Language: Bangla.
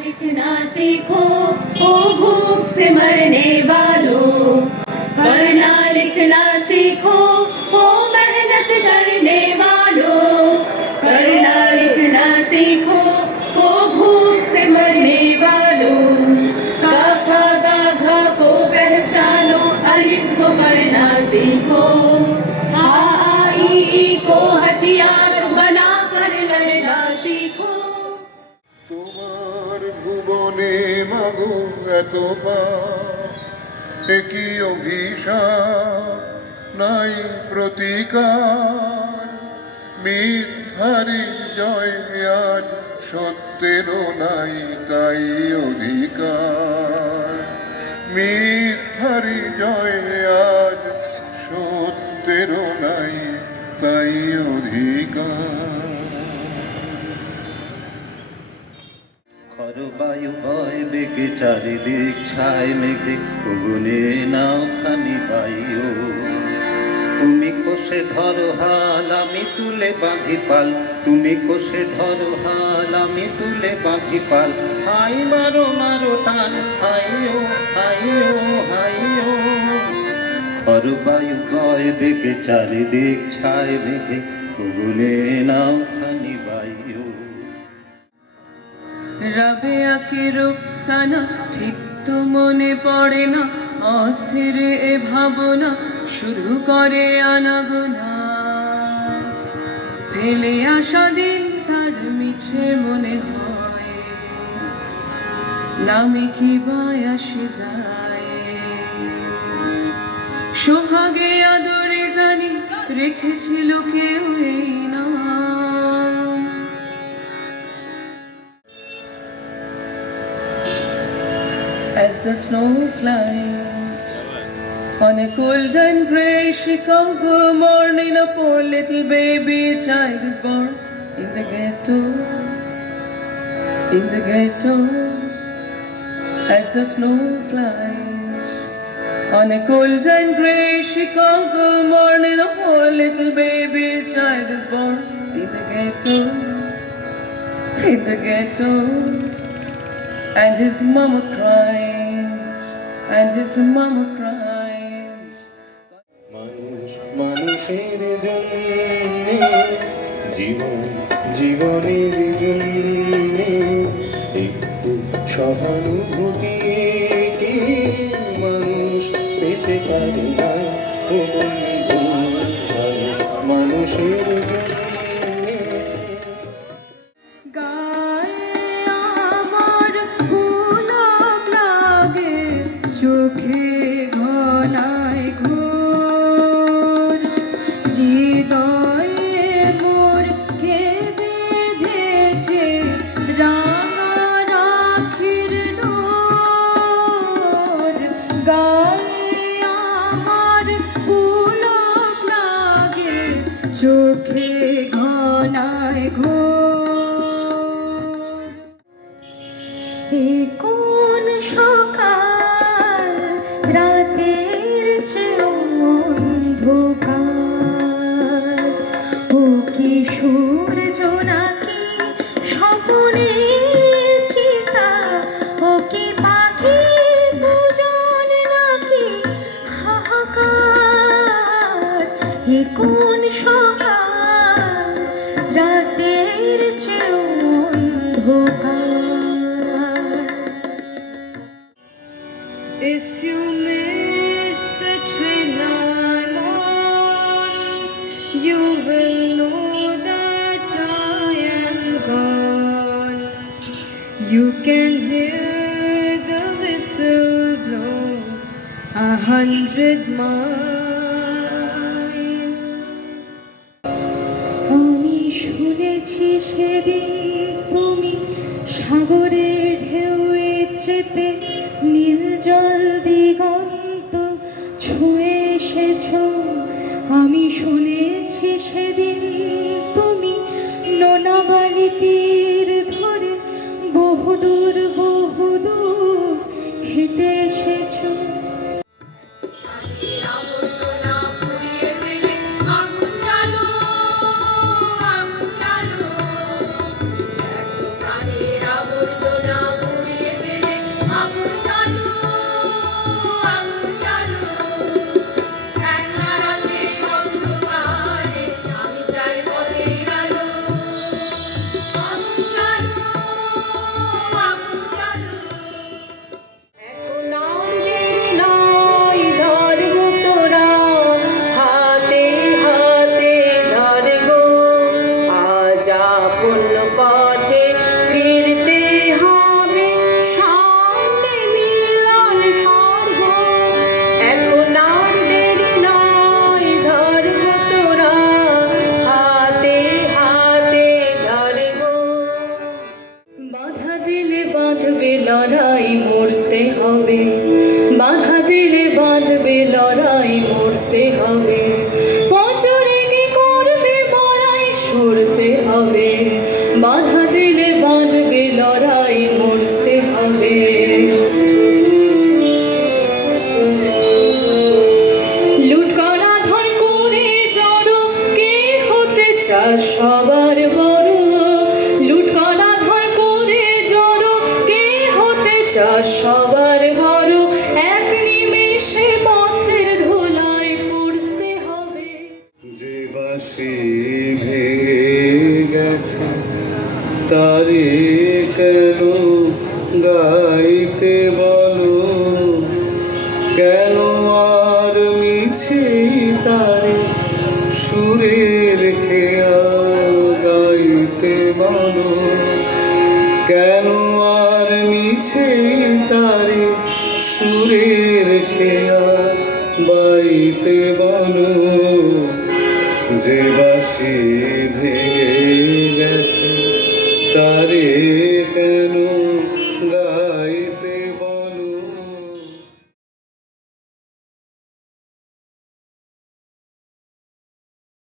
लिखना सीखो ओ भूख से मरने वालों, पढ़ना लिखना सीखो ओ मेहनत करने वालों, पढ़ना लिखना सीखो ओ भूख से मरने वालों, का खा गा घा को पहचानो, अलिफ को पढ़ना सीखो, आ ई को हथियार बना कर लड़ना सीखो। তোমার ভুবনে মাগো এত পাপ, একই অভিশাপ নাই প্রতিকার, মিথ্যারে জয় আজ সত্যেরও নাই তাই অধিকার, মিথ্যারে জয় আজ সত্যেরও নাই তাই অধিকার। বায়ু বয় বেগে চারিদিক ছায় মেঘে, গুনে নাও খানি বাইও। তুমি কোষে ধরো হাল আমি তুলে বাঁধি পাল, তুমি কোষে ধরো হাল আমি তুলে বাঁধি পাল, হাই মারো মারো টান হাইও হাইও হাইও। বায়ু বয় বেগে চারিদিক ছায় মেঘে, গুনে নাও খানি বাইও। রাবেয়া কি রুকসানা ঠিক তো মনে পড়ে না, অস্থির এ ভাবনা শুরু করে আনাগোনা, ফেলে আসা দিন তার মিছে মনে হয়, নামে কি বয়সে যায়, সোহাগে আদরে জানি রেখেছিল কেউ এই না। As the snow flies on a cold and grey Chicago morning, a poor little baby child is born in the ghetto, in the ghetto. As the snow flies on a cold and grey Chicago morning, a poor little baby child is born in the ghetto, in the ghetto. And his mama cries, and his mama cries. মানুষ মানুষের জন্যে, জীবন জীবনের জন্যে, একটু সহানুভূতি কি মানুষ পেতে পারে না ও বন্ধু। মানুষ মানুষের জন্যে। চোখে ঘনায় ঘোর, হৃদয়ে মোর কে বেঁধেছে রাঙা রাখির ডোর, গায়ে আমার পুলক লাগে, চোখে ঘনায় ঘোর। এ কোন সকাল রাতের চেয়েও অন্ধকার, ও কি সূর্য নাকি স্বপনে চিতা, ও কি পাখি দুজন নাকি হাহাকার, এ কোন সকাল রাতের চেয়েও অন্ধকার। If you miss the train I'm on, you will know that I am gone. You can hear the whistle blow 100 miles. আমি শুনেছি সেদিন তুমি সাগরের ঢেউয়ে চেপে নীল জল দিগন্ত ছুঁয়ে এসেছ, আমি শুনেছি সেদিন তুমি নোনাবালি তীর ধরে বহুদূর বহুদূর হেঁটে এসেছ। আবর্জনা বাঁধবে লড়াই মরতে হবে, বাধা দিলে বাঁধবে লড়াই মরতে হবে, বছরে কি করবে বড়াই সরতে হবে, বাধা দিলে বাঁধবে লড়াই মরতে হবে। লুট করা ধন করে জড়ো কে হতে চাস সবার বড়, লুট করা ধন করে জড়ো কে হতে চাস সবার বড়, এক নিমেষে পথের ধুলায় পড়তে হবে। যে বাঁশি ভেঙে গেছে তারে কেন গাইতে বলো, কেন আর মিছে তারে সুরের খেয়াল গাইতে বলো, কেন আর মিছে তারে সুরের খেয়াল গাইতে বলো।